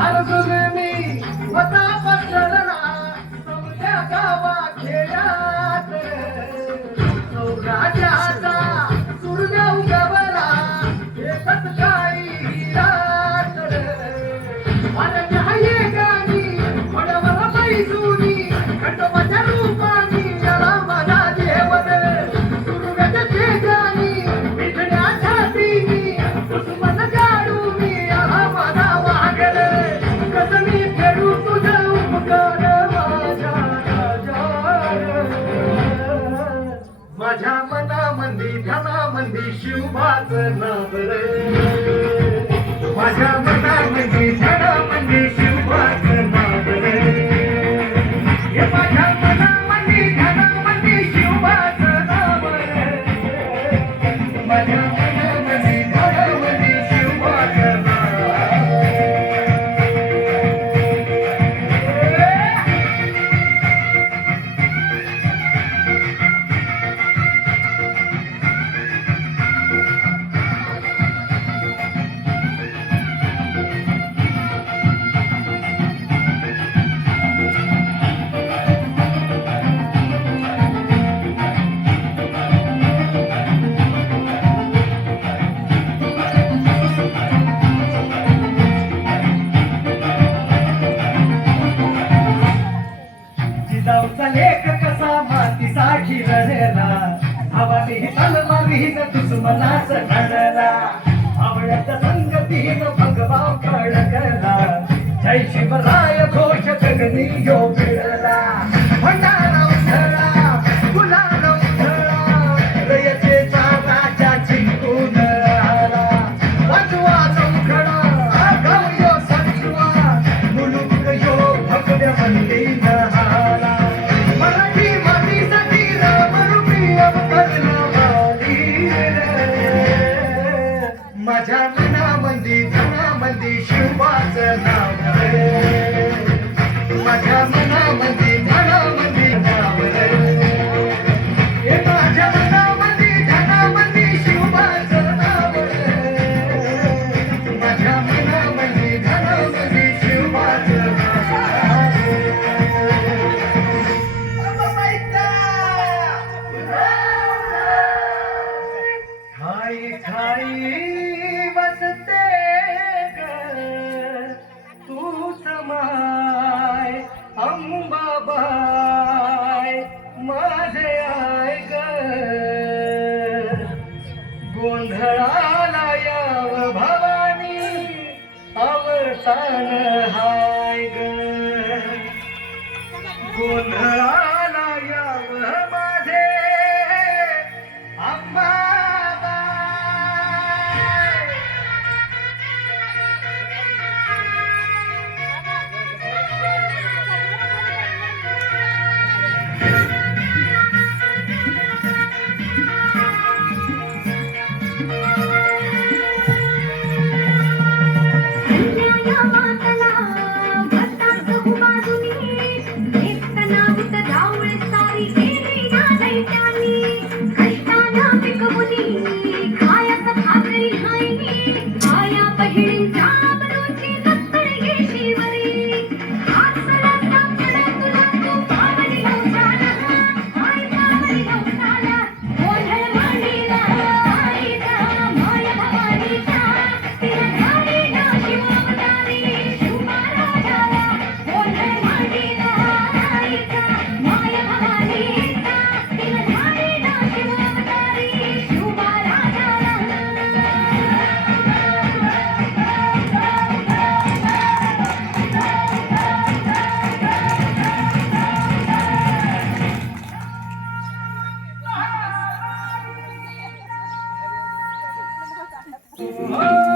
अंधार मी होता पसरला समजा गावा खेळात राजाचा सूर्य उगवला एकच काही रात आहे गाणी पडवला पैजुनी खंडोबाच्या रूपानी जरा माझा देवर सूर्याच्या तेजानी मिठण्याच्या तिनी कुसुमन जाडू माझ्या मनामंदी ध्यानामंदी शिवबाचं नाव रे माझ्या मनामंदी ध्यानामंदी शिवबाचं नाव रे हे माझ्या मनामंदी ध्यानामंदी शिवबाचं नाव रे माझ्या मनामंदी ध्यानामंदी शिवबाचं नाव लेख कसा मातीसाठी लढला हवाली तलवारीन दुश्मनास लढला आवडत संगतीन भगवा कळकला जय शिवराय घोष जगनी यो मिळला भंडारा उधळा गुलाल उधळा रयतेचा राजा जिंकून आला वाजवा चौखडा गाव यो संजवा मुलुक यो भगव्य मंदिर हाला माझ्या मनामंदी धनामंदी शिवबाचं नाव रे माझ्या मनामंदी धनामंदी नाव रे हे माझ्या मनामंदी धनामंदी शिवबाचं नाव रे माझ्या मनामंदी धनामंदी शिवबाचं नाव ठाई ठाई बसते तूच माय अंबाबाय माझे आय ग गोंधळाला याव भवानी अवसान हाय ग गोंधळाला याव माझे अंबा मातला भक्तांचं हुमादुनी एक नाव हो